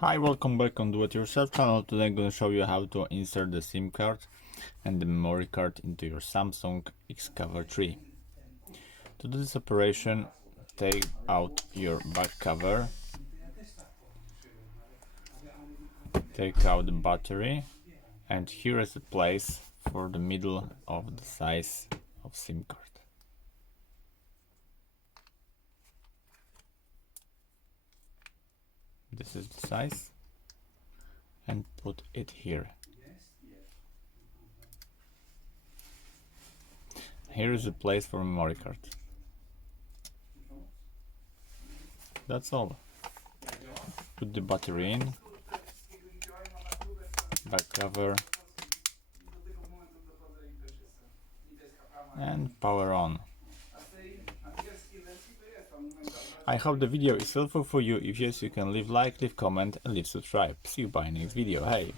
Hi, welcome back on Do It Yourself channel. Today I'm going to show you how to insert the SIM card and the memory card into your Samsung Xcover 3. To do this operation, take out your back cover, take out the battery, and here is the place for the middle of the size of SIM card. This is the size, and put it here. Here is the place for memory card. That's all. Put the battery in, back cover, and power on. I hope the video is helpful for you. If yes, you can leave like, leave comment and leave subscribe. See you by next video. Hey!